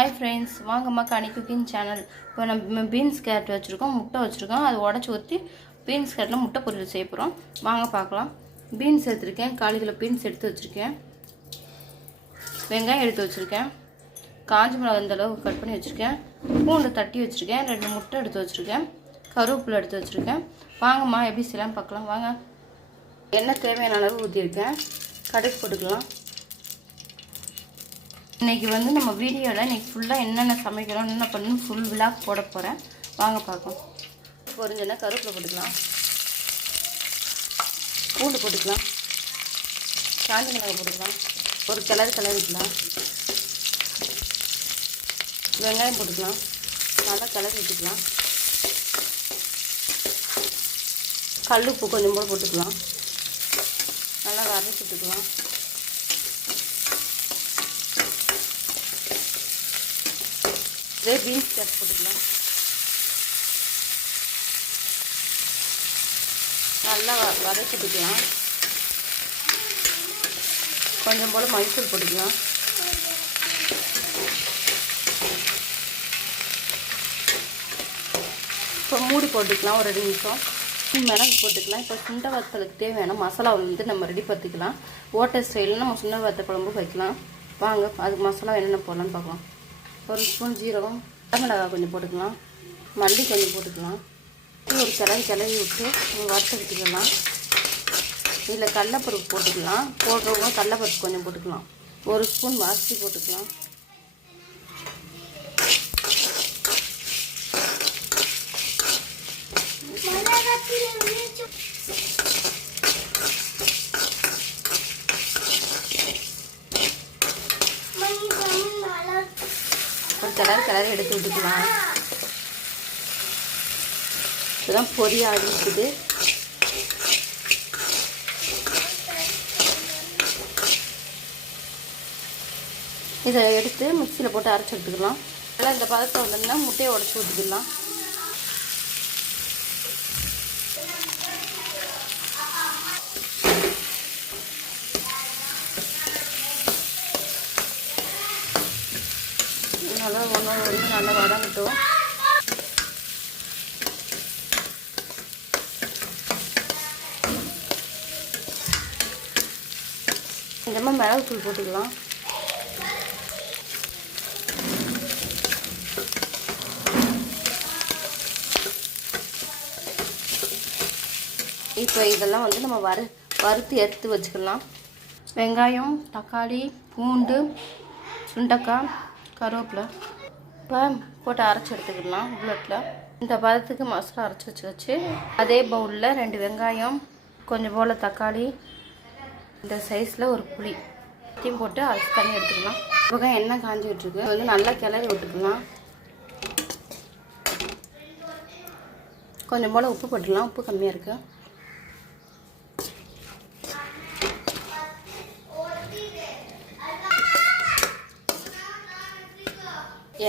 Hi friends வாங்கம்மா கனி cooking channel இப்போ நம்ம பீன்ஸ் கேரட் வச்சுருக்கோம் முட்டை வச்சுருக்கோம். அது உடச்சி ஊற்றி பீன்ஸ் கேரட்டில் முட்டை பொரியல் செய்ய போகிறோம் வாங்க பார்க்கலாம். பீன்ஸ் எடுத்துருக்கேன். காலி கிலோ பீன்ஸ் எடுத்து வச்சுருக்கேன். வெங்காயம் எடுத்து வச்சுருக்கேன். காஞ்ச மிளகா இந்த அளவுக்கு கட் பண்ணி வச்சுருக்கேன். பூண்டு தட்டி வச்சுருக்கேன். ரெண்டு முட்டை எடுத்து வச்சுருக்கேன். கருவேப்பிலை எடுத்து வச்சுருக்கேன். வாங்கம்மா எப்படி செய்யலாம் பார்க்கலாம். வாங்க. எண்ணெய் தேவையான அளவு ஊற்றிருக்கேன் கடுகு போட்டுக்கலாம். இன்னைக்கு வந்து நம்ம வீடியோவில் இன்னைக்கு ஃபுல்லாக என்னென்ன சமைக்கிறோம் என்ன பண்ணணும் ஃபுல் விழா போட போகிறேன் வாங்க பார்க்கலாம் பொரிஞ்சோன்னா கருவேப்பிலை போட்டுக்கலாம். பூண்டு போட்டுக்கலாம். காஞ்சி மிளகாய் போட்டுக்கலாம். ஒரு கிளறு கிளறிக்கலாம் வெங்காயம் போட்டுக்கலாம். நல்லா கிளறி விட்டுக்கலாம் கல் உப்பு கொஞ்சம் கூட போட்டுக்கலாம். நல்லா வரைச்சி விட்டுக்கலாம் இதே பீன்ஸ் கேட் போட்டுக்கலாம். நல்லா வ வதக்கிட்டுக்கலாம் கொஞ்சம் போல் மைசூர் போட்டுக்கலாம். இப்போ மூடி போட்டுக்கலாம் ஒரு ரெண்டு நிமிஷம். மிளகு போட்டுக்கலாம். இப்போ சுண்டை வத்தலுக்கு தேவையான மசாலா வந்து நம்ம ரெடி பார்த்துக்கலாம் ஓட்டை ஸ்டைலில் நம்ம சுண்டை வத்த குழம்பு வைக்கலாம். வாங்க அதுக்கு மசாலா என்னென்ன போடலான்னு பார்க்கலாம். ஒரு ஸ்பூன் ஜீரகம் மிளகாய் கொஞ்சம் போட்டுக்கலாம். மல்லி கொஞ்சம் போட்டுக்கலாம். ஒரு கிளறி கிளறி விட்டு வறுத்து விட்டுக்கலாம் இதில் கடலப்பருப்பு போட்டுக்கலாம். போடுறவங்க கடலப்பருப்பு கொஞ்சம் போட்டுக்கலாம். ஒரு ஸ்பூன் வாசி போட்டுக்கலாம். ஒரு கலர் கலர் எடுத்து விட்டுக்கலாம் இப்போதான் பொரிய ஆரம்பிக்குது இதை எடுத்து மிக்சியில் போட்டு அரைச்சி எடுத்துக்கலாம். நல்லா இந்த பதத்தை வந்தோம்னா முட்டையை உடச்சி ஊற்றிக்கலாம் நல்லா ஒன்று ஒன்று நல்லா வதங்கட்டும் கொஞ்சமாக மிளகுத்தூள் போட்டுக்கலாம். இப்போ இதெல்லாம் வந்து நம்ம வறு வறுத்து எடுத்து வச்சுக்கலாம். வெங்காயம் தக்காளி பூண்டு சுண்டக்காய் கருவேப்பிலை. இப்போ போட்டு அரைச்சி எடுத்துக்கலாம் உள்ளட்டில் இந்த பதத்துக்கு மசாலா அரைச்சி வச்சு வச்சு அதே பவுலில் ரெண்டு வெங்காயம் கொஞ்சம் போல் தக்காளி இந்த சைஸில் ஒரு புளி. எல்லாத்தையும் போட்டு அரைச்சி தண்ணி எடுத்துக்கலாம். இப்போ எண்ணெய் காஞ்சி விட்டுருக்கு வந்து நல்லா கிளறி விட்டுக்கலாம். கொஞ்சம் போல் உப்பு போட்டுக்கலாம். உப்பு கம்மியாக இருக்குது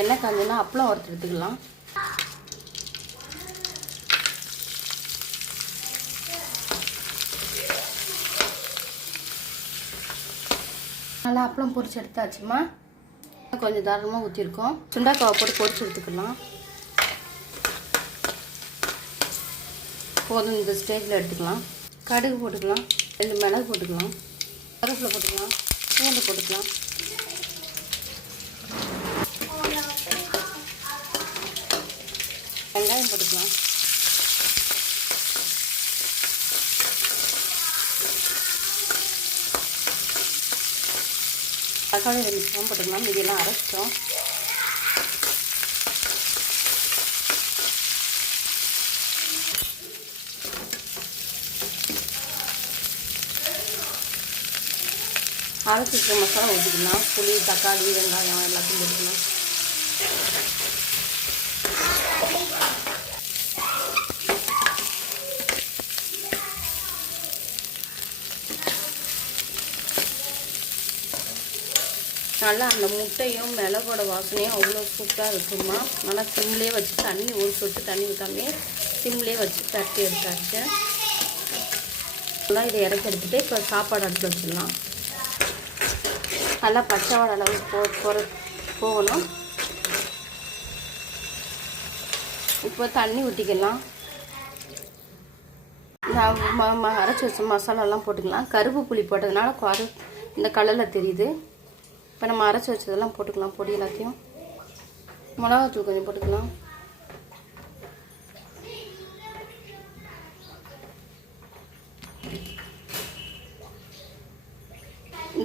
எண்ணெய் காஞ்சினா அப்பளம் வறுத்து எடுத்துக்கலாம். நல்லா அப்பளம் பொரிச்சு எடுத்தாச்சுமா? கொஞ்சம் தாராளமாக ஊற்றிருக்கோம் சுண்டாக்காவை போட்டு பொரிச்சு எடுத்துக்கலாம். போதும் இந்த ஸ்டேஜில் எடுத்துக்கலாம். கடுகு போட்டுக்கலாம். ரெண்டு மிளகு போட்டுக்கலாம். கருவேப்பிலை போட்டுக்கலாம். பூண்டு போட்டுக்கலாம். வெங்காயம் தக்காளி ரெண்டு ஸ்பூன் போட்டுக்கலாம். இதெல்லாம் அரைச்சிட்டோம். அரைச்சிக்கிற மசாலா ஊற்றிக்கலாம் புளி தக்காளி வெங்காயம் எல்லாத்தையும் போட்டுக்கலாம். நல்லா அந்த முட்டையும் மிளகோட வாசனையும் அவ்வளோ சூப்பராக இருக்குமா நல்லா சிம்லேயே வச்சு தண்ணி ஒரு சொட்டு தண்ணி ஊற்றாமே சிம்லேயே வச்சு தட்டி எடுத்தாச்சு. நல்லா இதை இறக்கி எடுத்துகிட்டு இப்போ சாப்பாடு அடுத்து வச்சிடலாம். நல்லா பச்சை வாடை அளவு போ போகிற போகணும். இப்போ தண்ணி ஊற்றிக்கலாம் நான் அரைச்சி வச்ச மசாலாலாம் போட்டுக்கலாம். கருப்பு புளி போட்டதுனால குறை இந்த கலரில் தெரியுது. இப்போ நம்ம அரைச்சி வச்சதெல்லாம் போட்டுக்கலாம். பொடி எல்லாத்தையும். மிளகாத்தூள் கொஞ்சம் போட்டுக்கலாம்.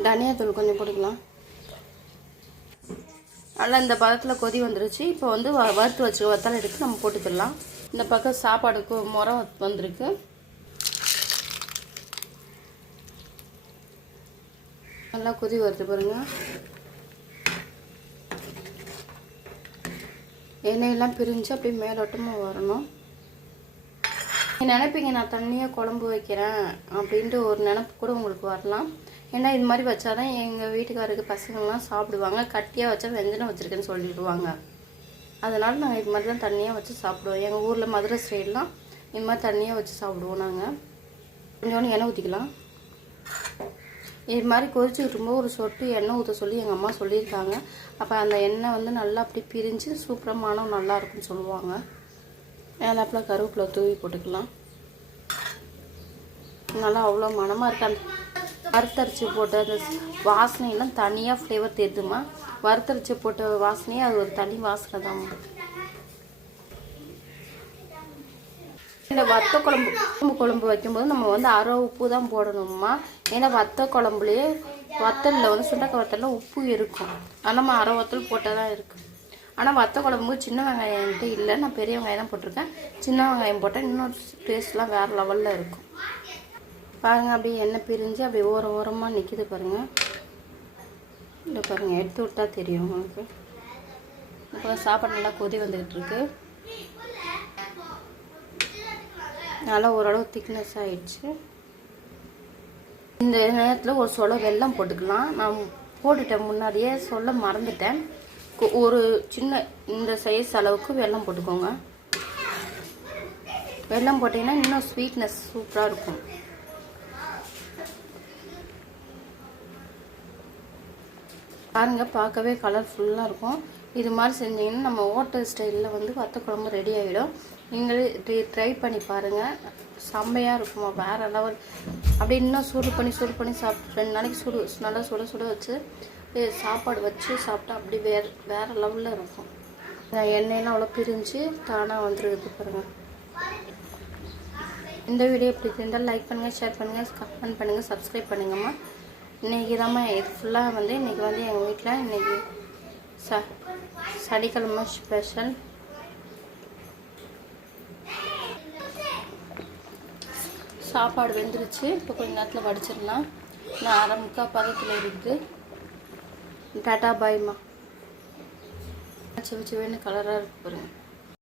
தனியாத்தூள் கொஞ்சம் போட்டுக்கலாம். நல்லா இந்த பதத்தில் கொதி வந்துருச்சு. இப்போ வந்து வ- வறுத்து வச்சு வத்தால் எடுத்து நம்ம போட்டுக்கலாம் இந்த பக்கம் சாப்பாடுக்கு முறை வந்திருக்கு. நல்லா கொதி வருது பாருங்க. எண்ணெயெல்லாம் பிரிஞ்சு அப்படியே மேலோட்டமாக வரணும். நீங்கள் நினைப்பீங்க நான் தண்ணியாக குழம்பு வைக்கிறேன் அப்படின்ட்டு ஒரு நினப்பு கூட உங்களுக்கு வரலாம். ஏன்னா இது மாதிரி வச்சாதான் எங்கள் வீட்டுக்காரருக்கு பசங்கள்லாம் சாப்பிடுவாங்க. கட்டியாக வச்சா வெஞ்சனம் வச்சுருக்கேன்னு சொல்லிடுவாங்க. அதனால் நாங்கள் இது மாதிரி தான் தண்ணியாக வச்சு சாப்பிடுவோம். எங்கள் ஊரில் மதுரை சைட்லாம் இது மாதிரி தண்ணியாக வச்சு சாப்பிடுவோம் நாங்கள் கொஞ்சோண்டு எண்ணெய் ஊற்றிக்கலாம் இது மாதிரி கொதிச்சுக்கிட்டு இருக்கும்போது ஒரு சொட்டு எண்ணெய் ஊற்ற சொல்லி எங்கள் அம்மா சொல்லியிருக்காங்க. அப்போ அந்த எண்ணெய் வந்து நல்லா அப்படி பிரிஞ்சு சூப்பராக மனம் நல்லாயிருக்குன்னு சொல்லுவாங்க. ஏலாப்பில் கருவேப்பிலை தூவி போட்டுக்கலாம். நல்லா அவ்வளோ மனமாக இருக்கு. அந்த வறுத்தரிச்சு போட்ட அந்த வாசனையெல்லாம் தனியாக ஃப்ளேவர் தெரியுதுமா வறுத்தரிச்சு போட்ட வாசனையே அது ஒரு தனி வாசனை தான். இந்த வத்த குழம்பு குழம்பு குழம்பு வைக்கும்போது நம்ம வந்து அரை உப்பு தான் போடணுமா ஏன்னா வத்த குழம்புலேயே வத்தலில் வந்து சுண்டக்காய் வத்தலில் உப்பு இருக்கும். ஆனால் நம்ம அரை வத்தல் போட்டால் தான் இருக்கு. ஆனால் வத்த குழம்பு சின்ன வெங்காயம் என்கிட்ட இல்லை. நான் பெரிய வெங்காயம் தான் போட்டிருக்கேன். சின்ன வெங்காயம் போட்டால் இன்னொரு டேஸ்ட்லாம் வேறு லெவலில் இருக்கும். பாருங்க அப்படியே எண்ணெய் பிரிஞ்சு அப்படியே ஓரம் ஓரமாக நிற்கிது பாருங்கள் இல்லை பாருங்கள் எடுத்து விட்டா தெரியும் உங்களுக்கு. இப்போ சாப்பாடு நல்லா கொதி வந்துக்கிட்டு இருக்குது நல்லா ஓரளவு திக்னஸ் ஆகிடுச்சு இந்த நேரத்தில் ஒரு சொல வெள்ளம் போட்டுக்கலாம். நான் போட்டுட்டேன் முன்னாடியே சொல்ல மறந்துட்டேன். ஒரு சின்ன இந்த சைஸ் அளவுக்கு வெள்ளம் போட்டுக்கோங்க. வெள்ளம் போட்டிங்கன்னா இன்னும் ஸ்வீட்னஸ் சூப்பராக இருக்கும். பாருங்கள் பார்க்கவே கலர்ஃபுல்லாக இருக்கும். இது மாதிரி செஞ்சீங்கன்னா நம்ம ஹோட்டல் ஸ்டைலில் வந்து வத்த குழம்பு ரெடி ஆகிடும் நீங்களே ட்ரை பண்ணி பாருங்கள் செம்மையாக இருக்குமா வேறு லெவல். அப்படி இன்னும் சூடு பண்ணி சூடு பண்ணி சாப்பிட்டு ரெண்டு நாளைக்கு சுடு நல்லா சுட சுட வச்சு சாப்பாடு வச்சு சாப்பிட்டா அப்படி வேறு வேறு லெவலில் இருக்கும். இந்த எண்ணெயெல்லாம் அவ்வளோ பிரிஞ்சு தானாக வந்துருக்கு பாருங்கள் இந்த வீடியோ பிடிச்சிருந்தால் லைக் பண்ணுங்கள் ஷேர் பண்ணுங்கள் கமெண்ட் பண்ணுங்கள் சப்ஸ்கிரைப் பண்ணுங்கம்மா. இன்றைக்கி தாம்மா இது ஃபுல்லாக வந்து இன்றைக்கி வந்து எங்கள் வீட்டில் இன்றைக்கி ச சனிக்கிழமை ஸ்பெஷல் சாப்பாடு வெந்துருச்சு. இப்போ கொஞ்ச நேரத்தில் வடிச்சிடலாம். நான் அரை முக்கால் பதத்தில் இருக்குது டாட்டா பாய்மா. சிவ சிவன்னு கலராக இருக்கு பாருங்கள்